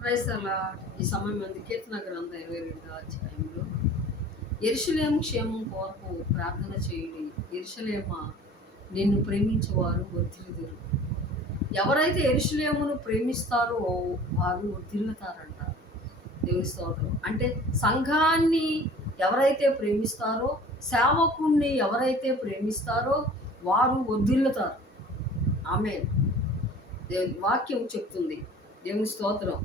క్రైస్తల ఈ సమయం అందు కీర్తన గ్రంథం ఇరవై రెండు అధ్యాయంలో ఎరుషలేము క్షేమం కొరకు ప్రార్థన చేయుడి ఎరుషలేమ నిన్ను ప్రేమించేవారు వర్ధిల్లుదురు ఎవరైతే ఎరుషలేమును ప్రేమిస్తారో వారు వర్ధిల్లుతారంట దేవుని స్తోత్రం. అంటే సంఘాన్ని ఎవరైతే ప్రేమిస్తారో సేవకుణ్ణి ఎవరైతే ప్రేమిస్తారో వారు వర్ధిల్లుతారు ఆమె దేవుని వాక్యం చెప్తుంది. దేవుని స్తోత్రం.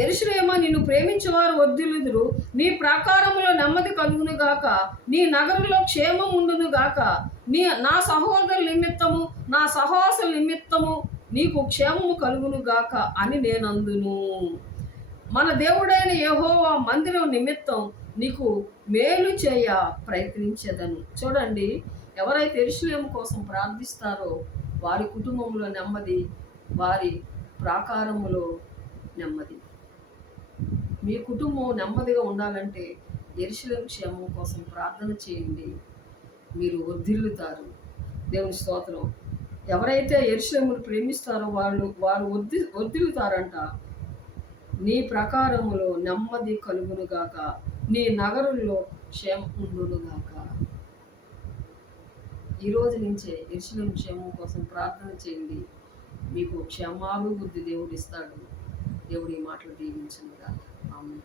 ఎరుషులేమ నిన్ను ప్రేమించేవారు వర్ధిల్లుదురు. నీ ప్రాకారములో నెమ్మది కలుగును గాక. నీ నగరంలో క్షేమం ఉండును గాక. నీ నా సహోదరుల నిమిత్తము నా సహవాసుల నిమిత్తము నీకు క్షేమము కలుగును గాక అని నేనందును. మన దేవుడైన యహోవా మందిరం నిమిత్తం నీకు మేలు చేయ ప్రయత్నించేదను. చూడండి ఎవరైతే ఎరుషులేము కోసం ప్రార్థిస్తారో వారి కుటుంబంలో నెమ్మది వారి ప్రాకారములో నెమ్మది. మీ కుటుంబం నెమ్మదిగా ఉండాలంటే ఎరుషులేం క్షేమం కోసం ప్రార్థన చేయండి. మీరు వర్ధిల్లుతారు దేవుని స్తోత్రం. ఎవరైతే ఎరుషులేమును ప్రేమిస్తారో వాళ్ళు వారు వర్ధి వర్ధిల్లుతారంట నీ ప్రకారములో నెమ్మది కలుగునుగాక నీ నగరంలో క్షేమం ఉండునుగాక ఈరోజు నుంచే ఎరుసలేం క్షేమం కోసం ప్రార్థన చేయండి. మీకు క్షమాభివృద్ధి దేవుడు ఇస్తాడు. దేవుడి మాటలు దీవించనుగా ఆమె